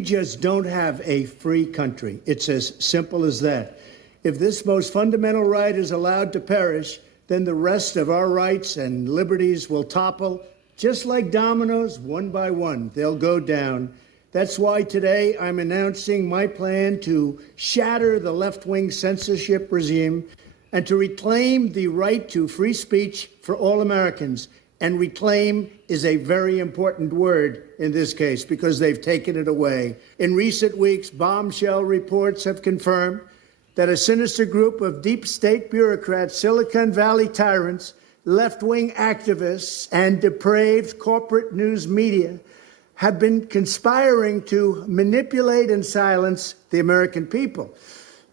We just don't have a free country. It's as simple as that. If this most fundamental right is allowed to perish, then the rest of our rights and liberties will topple, just like dominoes, one by one. They'll go down. That's why today I'm announcing my plan to shatter the left-wing censorship regime and to reclaim the right to free speech for all Americans. And reclaim is a very important word in this case because they've taken it away. In recent weeks, bombshell reports have confirmed that a sinister group of deep state bureaucrats, Silicon Valley tyrants, left-wing activists, and depraved corporate news media have been conspiring to manipulate and silence the American people.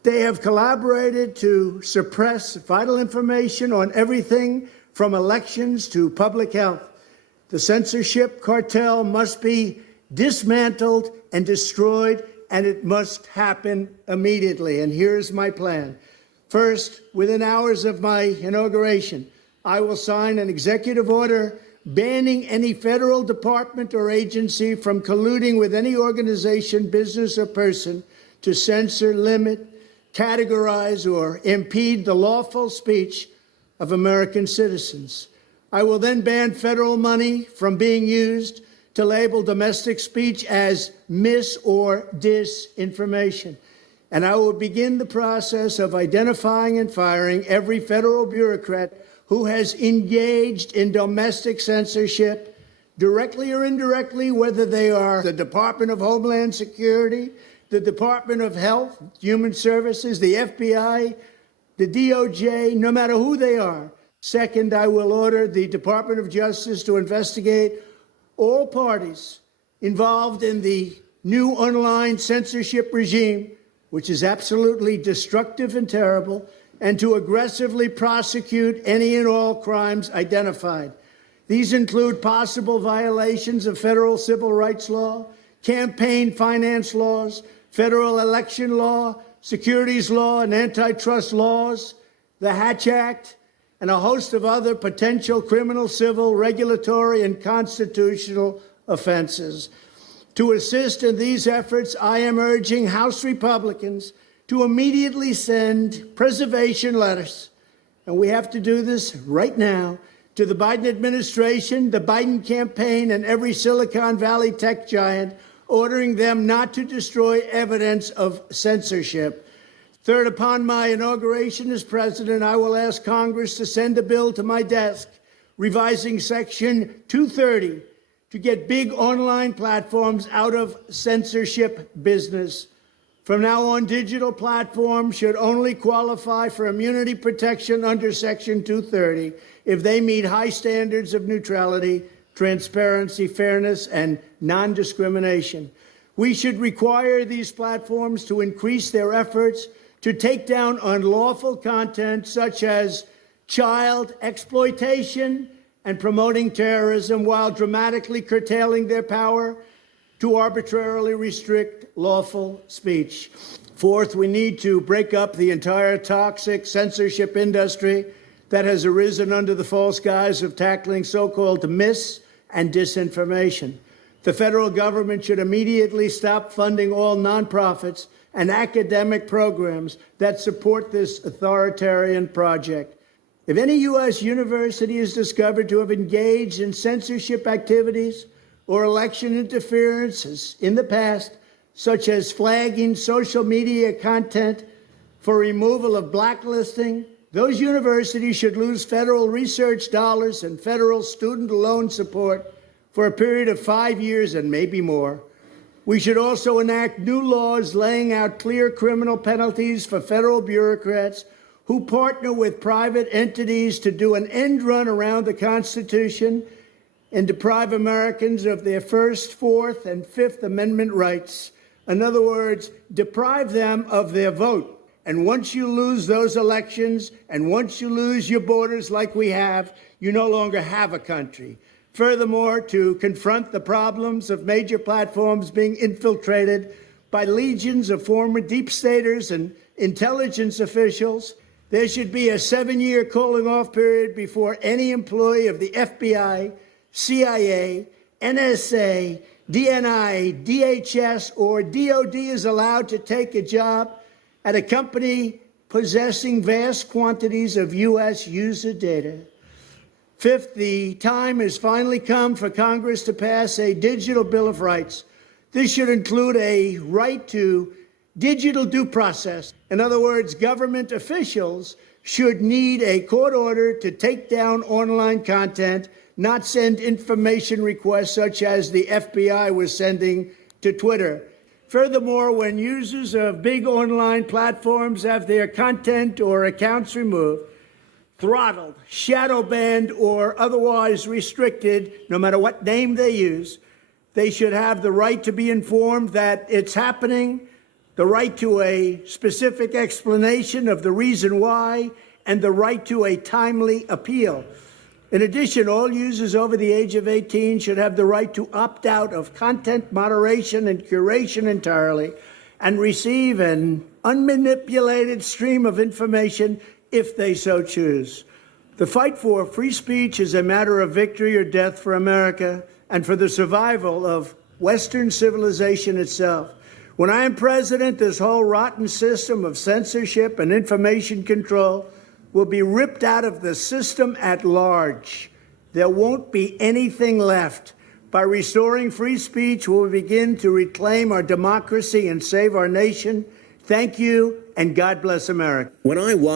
They have collaborated to suppress vital information on everything from elections to public health. The censorship cartel must be dismantled and destroyed, and it must happen immediately. And here's my plan. First, within hours of my inauguration, I will sign an executive order banning any federal department or agency from colluding with any organization, business, or person to censor, limit, categorize, or impede the lawful speech of American citizens. I will then ban federal money from being used to label domestic speech as mis- or disinformation. And I will begin the process of identifying and firing every federal bureaucrat who has engaged in domestic censorship, directly or indirectly, whether they are the Department of Homeland Security, the Department of Health, Human Services, the FBI, the DOJ, no matter who they are. Second, I will order the Department of Justice to investigate all parties involved in the new online censorship regime, which is absolutely destructive and terrible, and to aggressively prosecute any and all crimes identified. These include possible violations of federal civil rights law, campaign finance laws, federal election law, securities law, and antitrust laws, the Hatch Act, and a host of other potential criminal, civil, regulatory, and constitutional offenses. To assist in these efforts, I am urging House Republicans to immediately send preservation letters, and we have to do this right now, to the Biden administration, the Biden campaign, and every Silicon Valley tech giant, ordering them not to destroy evidence of censorship. Third, upon my inauguration as president, I will ask Congress to send a bill to my desk revising Section 230 to get big online platforms out of censorship business. From now on, digital platforms should only qualify for immunity protection under Section 230 if they meet high standards of neutrality, transparency, fairness, and non-discrimination. We should require these platforms to increase their efforts to take down unlawful content such as child exploitation and promoting terrorism, while dramatically curtailing their power to arbitrarily restrict lawful speech. Fourth, we need to break up the entire toxic censorship industry that has arisen under the false guise of tackling so-called mis- and disinformation. The federal government should immediately stop funding all nonprofits and academic programs that support this authoritarian project. If any U.S. university is discovered to have engaged in censorship activities or election interferences in the past, such as flagging social media content for removal of blacklisting, those universities should lose federal research dollars and federal student loan support for a period of 5 years and maybe more. We should also enact new laws laying out clear criminal penalties for federal bureaucrats who partner with private entities to do an end run around the Constitution and deprive Americans of their First, Fourth, and Fifth Amendment rights. In other words, deprive them of their vote. And once you lose those elections, and once you lose your borders like we have, you no longer have a country. Furthermore, to confront the problems of major platforms being infiltrated by legions of former deep staters and intelligence officials, there should be a 7-year cooling-off period before any employee of the FBI, CIA, NSA, DNI, DHS, or DOD is allowed to take a job at a company possessing vast quantities of U.S. user data. Fifth, the time has finally come for Congress to pass a digital Bill of Rights. This should include a right to digital due process. In other words, government officials should need a court order to take down online content, not send information requests such as the FBI was sending to Twitter. Furthermore, when users of big online platforms have their content or accounts removed, throttled, shadow banned, or otherwise restricted, no matter what name they use, they should have the right to be informed that it's happening, the right to a specific explanation of the reason why, and the right to a timely appeal. In addition, all users over the age of 18 should have the right to opt out of content moderation and curation entirely and receive an unmanipulated stream of information if they so choose. The fight for free speech is a matter of victory or death for America and for the survival of Western civilization itself. When I am president, this whole rotten system of censorship and information control will be ripped out of the system at large. There won't be anything left. By restoring free speech, we'll begin to reclaim our democracy and save our nation. Thank you, and God bless America. When I watch